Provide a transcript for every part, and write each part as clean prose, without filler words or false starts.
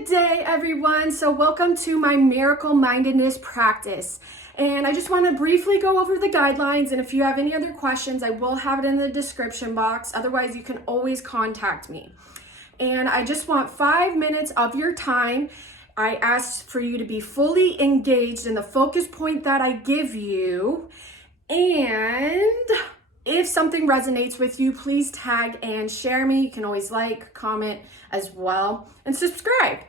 Good day, everyone. So welcome to my Miracle Mindedness practice. And I just want to briefly go over the guidelines. And if you have any other questions, I will have it in the description box. Otherwise, you can always contact me. And I just want 5 minutes of your time. I ask for you to be fully engaged in the focus point that I give you. And if something resonates with you, please tag and share me. You can always like, comment as well, and subscribe.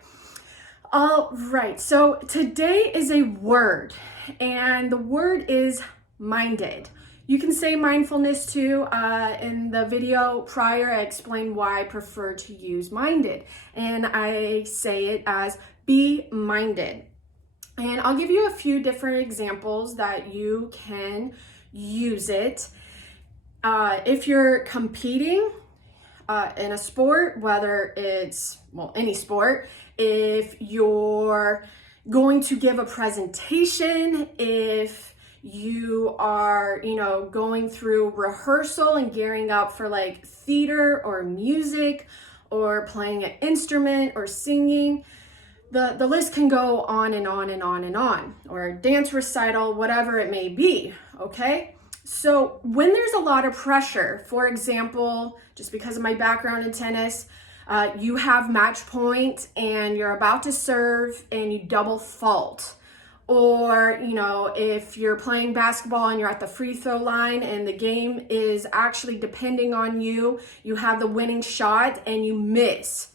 All right, so today is a word, and the word is minded. You can say mindfulness too. In the video prior, I explained why I prefer to use minded, and I say it as be minded. And I'll give you a few different examples that you can use it. If you're competing in a sport, whether it's, any sport, if you're going to give a presentation, if you are, going through rehearsal and gearing up for like theater or music or playing an instrument or singing, the list can go on and on and on and on, or dance recital, whatever it may be, okay? So when there's a lot of pressure, for example, just because of my background in tennis, you have match point and you're about to serve and you double fault. Or, if you're playing basketball and you're at the free throw line and the game is actually depending on you, you have the winning shot and you miss.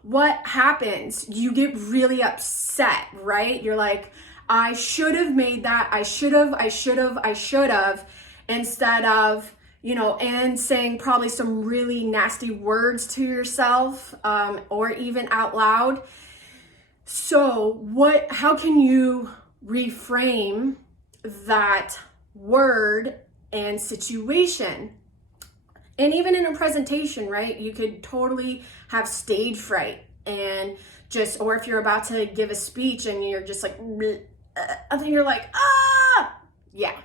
What happens? You get really upset, right? You're like, I should have made that. I should have, instead of, and saying probably some really nasty words to yourself, or even out loud. So how can you reframe that word and situation? And even in a presentation, right? You could totally have stage fright and or if you're about to give a speech and you're just like, I think you're like, yeah.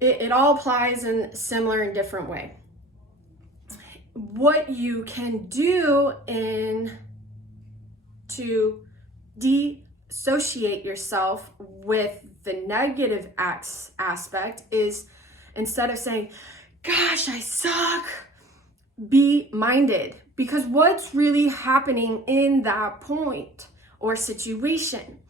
It all applies in similar and different way. What you can do to dissociate yourself with the negative aspect is, instead of saying, gosh, I suck, be minded. Because what's really happening in that point or situation?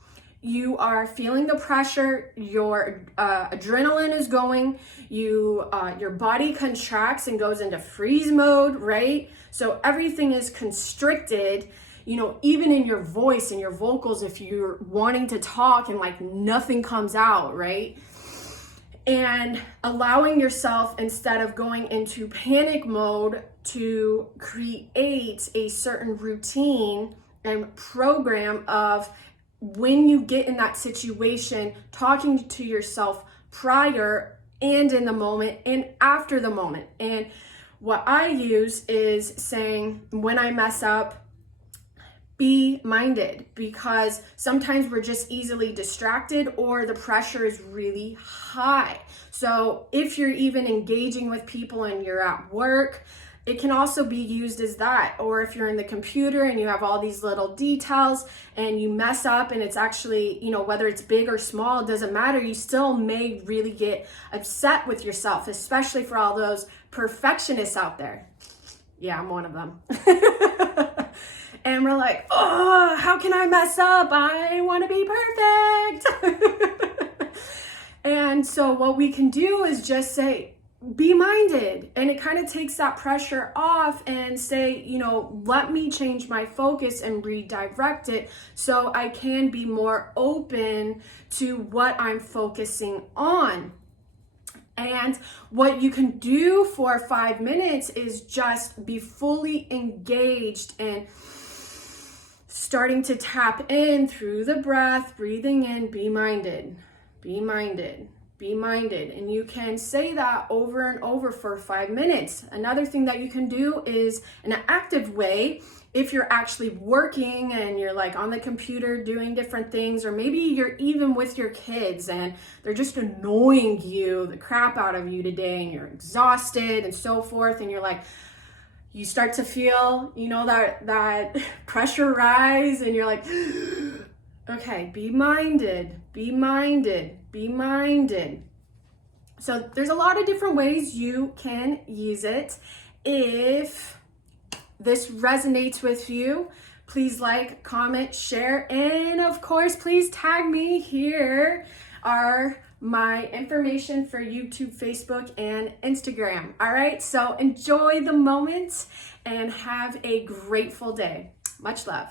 You are feeling the pressure, your adrenaline is going, your body contracts and goes into freeze mode, right? So everything is constricted, even in your voice and your vocals, if you're wanting to talk and like nothing comes out, right? And allowing yourself, instead of going into panic mode, to create a certain routine and program of, when you get in that situation, talking to yourself prior and in the moment and after the moment. And what I use is saying, when I mess up, be minded, because sometimes we're just easily distracted or the pressure is really high. So if you're even engaging with people and you're at work, it can also be used as that. Or if you're in the computer and you have all these little details and you mess up and it's actually, whether it's big or small, it doesn't matter. You still may really get upset with yourself, especially for all those perfectionists out there. Yeah, I'm one of them. And we're like, oh, how can I mess up? I want to be perfect. And so what we can do is just say, be minded. And it kind of takes that pressure off and say, let me change my focus and redirect it so I can be more open to what I'm focusing on. And what you can do for 5 minutes is just be fully engaged and starting to tap in through the breath, breathing in, be minded, be minded, be minded. And you can say that over and over for 5 minutes. Another thing that you can do is, in an active way, if you're actually working and you're like on the computer doing different things, or maybe you're even with your kids and they're just annoying you the crap out of you today and you're exhausted and so forth, and you're like, you start to feel, that pressure rise, and you're like, okay, be minded, be minded, be minded. So there's a lot of different ways you can use it. If this resonates with you, please like, comment, share, and of course, please tag me. Here are my information for YouTube, Facebook, and Instagram. All right, so enjoy the moment and have a grateful day. Much love.